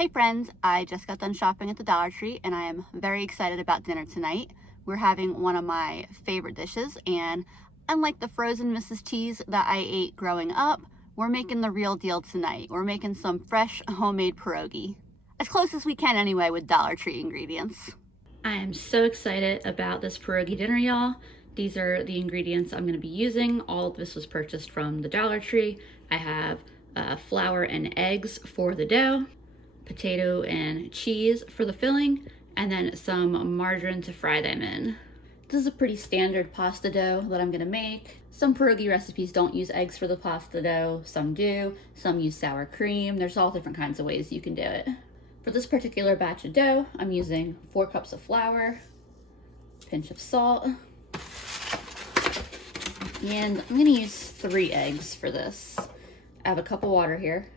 Hey friends, I just got done shopping at the Dollar Tree and I am very excited about dinner tonight. We're having one of my favorite dishes, and unlike the frozen Mrs. T's that I ate growing up, we're making the real deal tonight. We're making some fresh homemade pierogi. As close as we can anyway with Dollar Tree ingredients. I am so excited about this pierogi dinner, y'all. These are the ingredients I'm going to be using. All of this was purchased from the Dollar Tree. I have flour and eggs for the dough, potato and cheese for the filling, and then some margarine to fry them in. This is a pretty standard pasta dough that I'm gonna make. Some pierogi recipes don't use eggs for the pasta dough, some do, some use sour cream. There's all different kinds of ways you can do it. For this particular batch of dough, I'm using 4 cups of flour, a pinch of salt, and I'm gonna use 3 eggs for this. I have a cup of water here.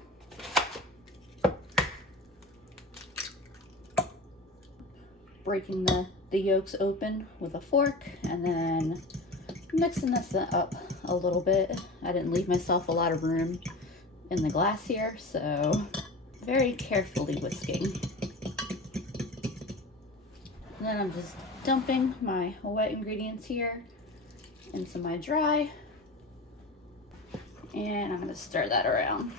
Breaking the yolks open with a fork and then mixing this up a little bit. I didn't leave myself a lot of room in the glass here, so very carefully whisking. And then I'm just dumping my wet ingredients here into my dry, and I'm gonna stir that around.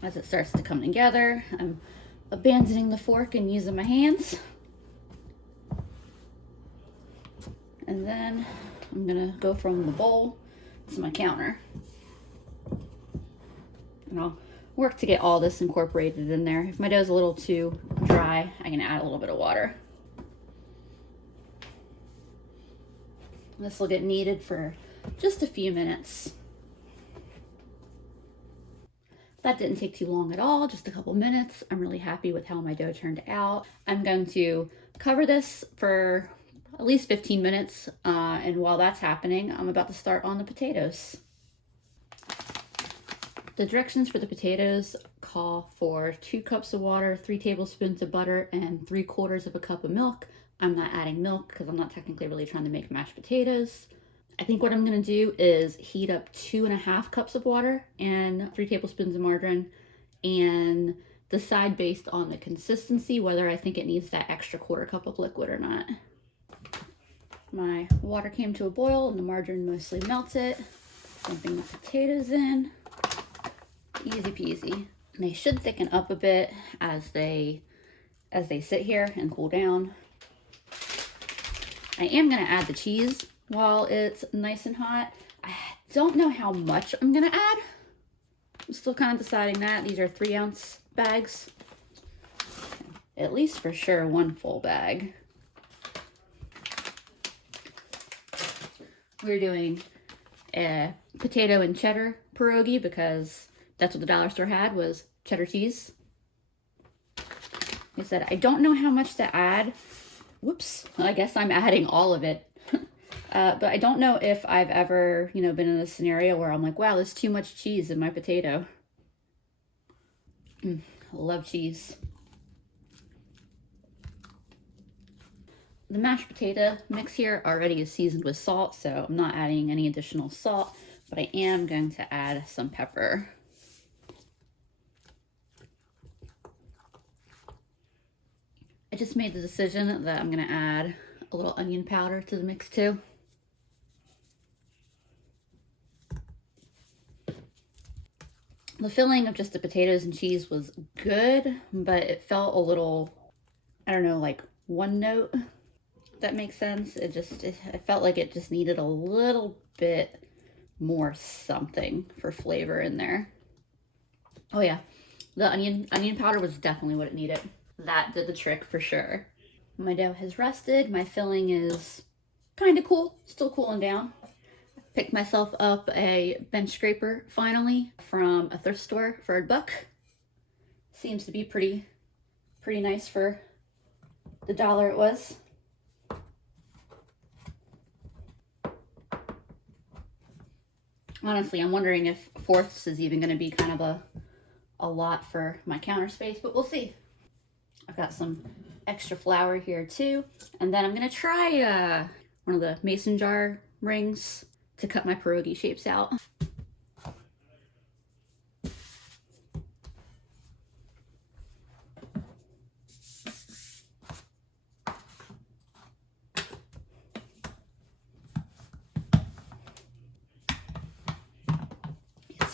As it starts to come together, I'm abandoning the fork and using my hands. And then I'm gonna go from the bowl to my counter. And I'll work to get all this incorporated in there. If my dough's a little too dry, I can add a little bit of water. This will get kneaded for just a few minutes. That didn't take too long at all, just a couple minutes. I'm really happy with how my dough turned out. I'm going to cover this for at least 15 minutes, and while that's happening, I'm about to start on the potatoes. The directions for the potatoes call for 2 cups of water, 3 tablespoons of butter, and 3/4 of a cup of milk. I'm not adding milk because I'm not technically really trying to make mashed potatoes. I think what I'm gonna do is heat up 2.5 cups of water and 3 tablespoons of margarine, and decide based on the consistency whether I think it needs that extra 1/4 cup of liquid or not. My water came to a boil and the margarine mostly melted. Dumping the potatoes in. Easy peasy. And they should thicken up a bit as they sit here and cool down. I am gonna add the cheese while it's nice and hot. I don't know how much I'm gonna add. I'm still kind of deciding that. These are 3-ounce bags. At least for sure 1 full bag. We're doing a potato and cheddar pierogi because that's what the dollar store had, was cheddar cheese. Like I said, I don't know how much to add. Whoops, I guess I'm adding all of it. But I don't know if I've ever, been in a scenario where I'm like, wow, there's too much cheese in my potato. I love cheese. The mashed potato mix here already is seasoned with salt, so I'm not adding any additional salt, but I am going to add some pepper. I just made the decision that I'm going to add a little onion powder to the mix too. The filling of just the potatoes and cheese was good, but it felt a little, I don't know, like one note, if that makes sense. I felt like it just needed a little bit more something for flavor in there. Oh yeah, the onion powder was definitely what it needed. That did the trick for sure. My dough has rested. My filling is kind of cool, still cooling down. Picked myself up a bench scraper finally from a thrift store for $1. Seems to be pretty nice for the dollar it was. Honestly, I'm wondering if 1/4 is even going to be kind of a lot for my counter space, but we'll see. I've got some extra flour here too, and then I'm going to try one of the mason jar rings to cut my pierogi shapes out.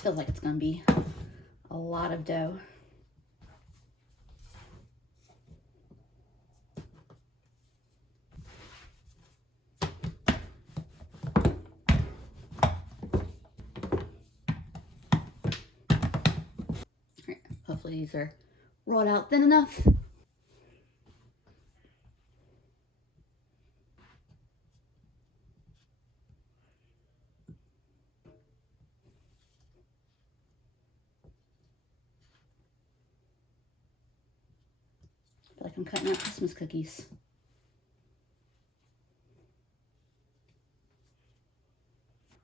Feels like it's gonna be a lot of dough. Alright, hopefully these are rolled out thin enough. I feel like I'm cutting out Christmas cookies.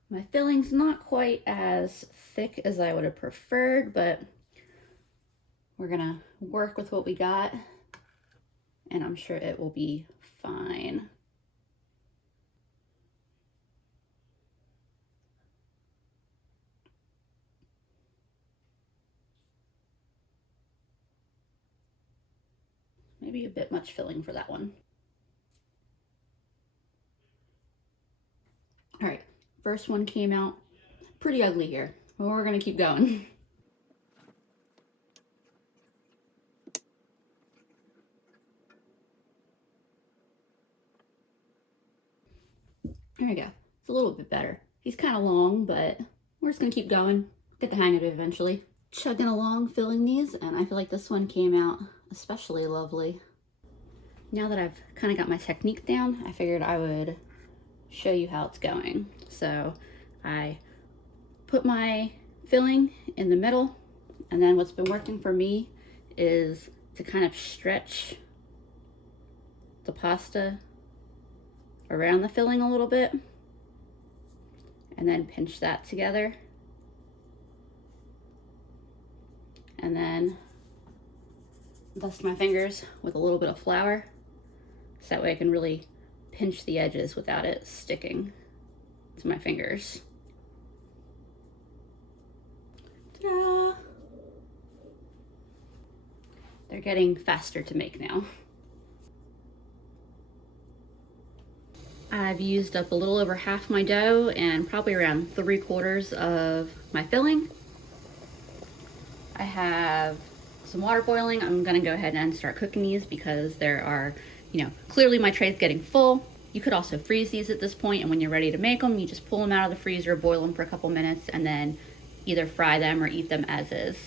My filling's not quite as thick as I would have preferred, but we're gonna work with what we got, and I'm sure it will be fine. Maybe a bit much filling for that one. All right, first one came out pretty ugly here, but we're gonna keep going. There we go. It's a little bit better. He's kind of long, but we're just gonna keep going. Get the hang of it eventually. Chugging along, filling these, and I feel like this one came out especially lovely. Now that I've kind of got my technique down, I figured I would show you how it's going. So I put my filling in the middle, and then what's been working for me is to kind of stretch the pasta around the filling a little bit and then pinch that together, and then dust my fingers with a little bit of flour so that way I can really pinch the edges without it sticking to my fingers. Ta-da! They're getting faster to make now. I've used up a little over half my dough and probably around 3/4 of my filling. I have some water boiling. I'm gonna go ahead and start cooking these because there are, clearly my tray's getting full. You could also freeze these at this point, and when you're ready to make them, you just pull them out of the freezer, boil them for a couple minutes, and then either fry them or eat them as is.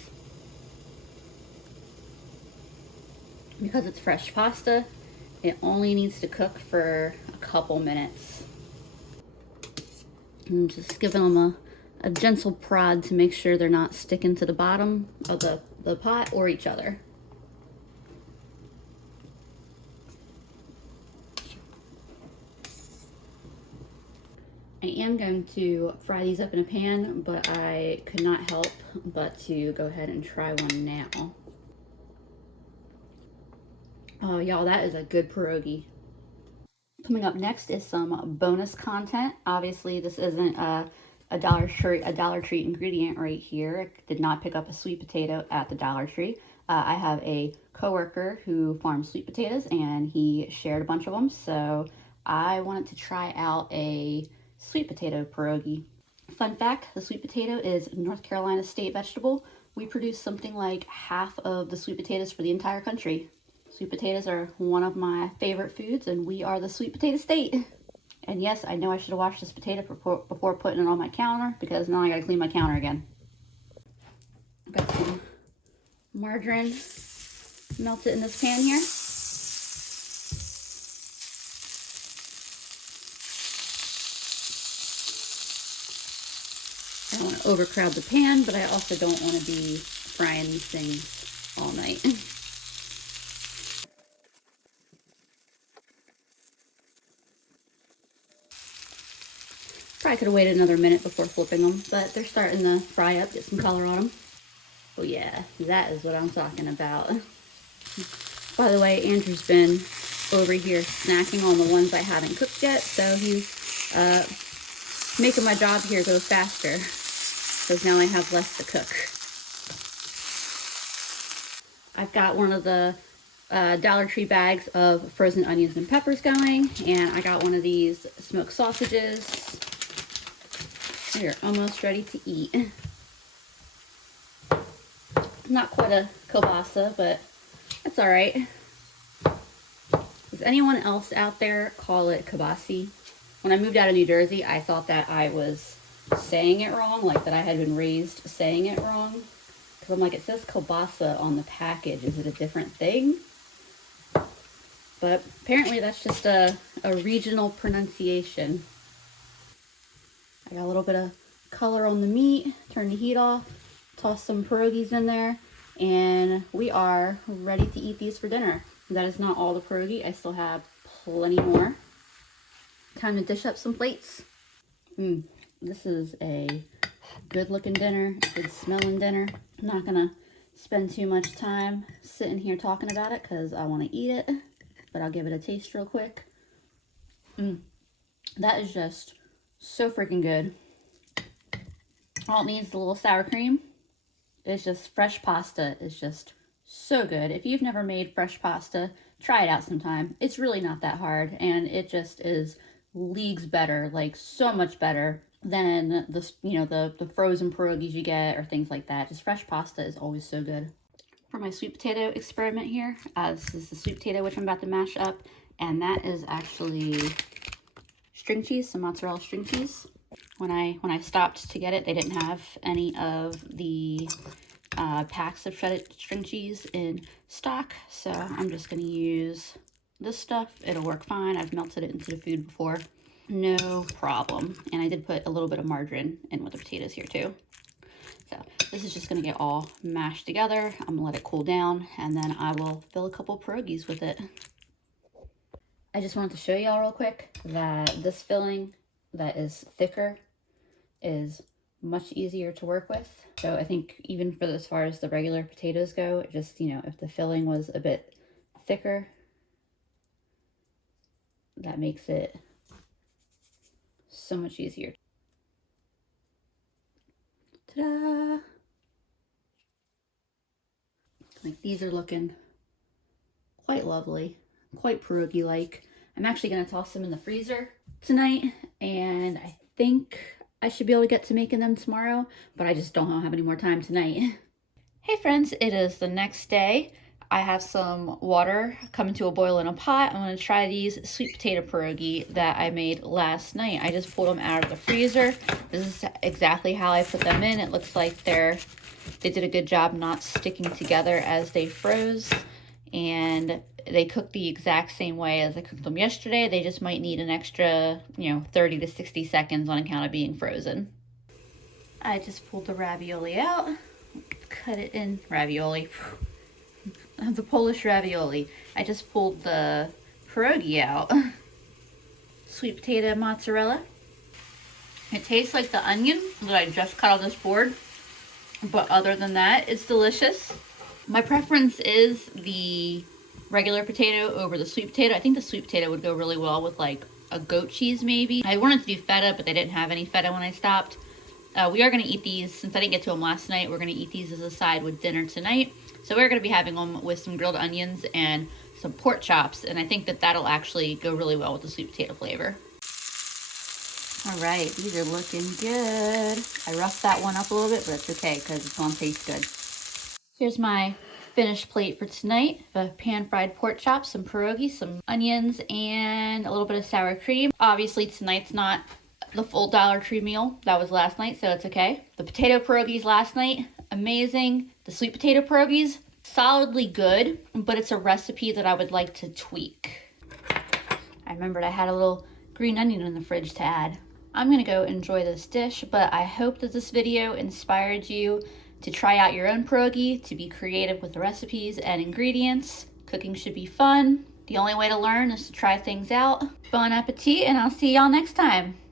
Because it's fresh pasta, it only needs to cook for a couple minutes. I'm just giving them a gentle prod to make sure they're not sticking to the bottom of the pot or each other. I am going to fry these up in a pan, but I could not help but to go ahead and try one now. Oh, y'all, that is a good pierogi. Coming up next is some bonus content. Obviously, this isn't a Dollar Tree ingredient right here. I did not pick up a sweet potato at the Dollar Tree. I have a coworker who farms sweet potatoes, and he shared a bunch of them, so I wanted to try out a sweet potato pierogi. Fun fact, the sweet potato is North Carolina state vegetable. We produce something like half of the sweet potatoes for the entire country. Sweet potatoes are one of my favorite foods, and we are the sweet potato state. And yes, I know I should have washed this potato before putting it on my counter, because now I gotta clean my counter again. I've got some margarine melted in this pan here. I don't want to overcrowd the pan, but I also don't want to be frying these things all night. Probably could have waited another minute before flipping them, but they're starting to fry up, get some color on them. Oh yeah, that is what I'm talking about. By the way, Andrew's been over here snacking on the ones I haven't cooked yet, so he's making my job here go faster, because now I have less to cook. I've got one of the Dollar Tree bags of frozen onions and peppers going, and I got one of these smoked sausages. They're almost ready to eat. Not quite a kielbasa, but that's all right. Does anyone else out there call it kielbasi? When I moved out of New Jersey, I thought that I was saying it wrong, like that I had been raised saying it wrong. Because I'm like, it says kielbasa on the package. Is it a different thing? But apparently that's just a regional pronunciation. I got a little bit of color on the meat. Turn the heat off. Toss some pierogies in there. And we are ready to eat these for dinner. That is not all the pierogi. I still have plenty more. Time to dish up some plates. This is a good looking dinner, good smelling dinner. I'm not gonna spend too much time sitting here talking about it because I want to eat it, but I'll give it a taste real quick. That is just so freaking good. All it needs is a little sour cream. It's just fresh pasta. It's just so good. If you've never made fresh pasta, try it out sometime. It's really not that hard, and it just is leagues better, like so much better than the, you know, the frozen pierogies you get or things like that. Just fresh pasta is always so good. For my sweet potato experiment here, this is the sweet potato which I'm about to mash up, and that is actually string cheese, some mozzarella string cheese. When I stopped to get it, they didn't have any of the packs of shredded string cheese in stock, so I'm just going to use this stuff. It'll work fine. I've melted it into the food before. No problem. And I did put a little bit of margarine in with the potatoes here too. So this is just going to get all mashed together. I'm going to let it cool down, and then I will fill a couple pierogies with it. I just wanted to show y'all real quick that this filling that is thicker is much easier to work with. So I think even for as far as the regular potatoes go, just, you know, if the filling was a bit thicker, that makes it so much easier. Ta-da! Like, these are looking quite lovely, quite pierogi-like. I'm actually going to toss them in the freezer tonight, and I think I should be able to get to making them tomorrow, but I just don't have any more time tonight. Hey friends, it is the next day. I have some water coming to a boil in a pot. I'm going to try these sweet potato pierogi that I made last night. I just pulled them out of the freezer. This is exactly how I put them in. It looks like they did a good job not sticking together as they froze, and they cook the exact same way as I cooked them yesterday. They just might need an extra, 30 to 60 seconds on account of being frozen. I just pulled the ravioli out, cut it in ravioli. The Polish ravioli. I just pulled the pierogi out. Sweet potato mozzarella. It tastes like the onion that I just cut on this board, but other than that, it's delicious. My preference is the regular potato over the sweet potato. I think the sweet potato would go really well with like a goat cheese maybe. I wanted to do feta, but they didn't have any feta when I stopped. We are going to eat these, since I didn't get to them last night, we're going to eat these as a side with dinner tonight. So we're going to be having them with some grilled onions and some pork chops, and I think that that'll actually go really well with the sweet potato flavor. All right, these are looking good. I roughed that one up a little bit, but it's okay because it's going to taste good. Here's my finished plate for tonight. The pan-fried pork chops, some pierogi, some onions, and a little bit of sour cream. Obviously, tonight's not the full Dollar Tree meal. That was last night, so it's okay. The potato pierogies last night, amazing. The sweet potato pierogies, solidly good, but it's a recipe that I would like to tweak. I remembered I had a little green onion in the fridge to add. I'm gonna go enjoy this dish, but I hope that this video inspired you to try out your own pierogi, to be creative with the recipes and ingredients. Cooking should be fun. The only way to learn is to try things out. Bon appetit, and I'll see y'all next time.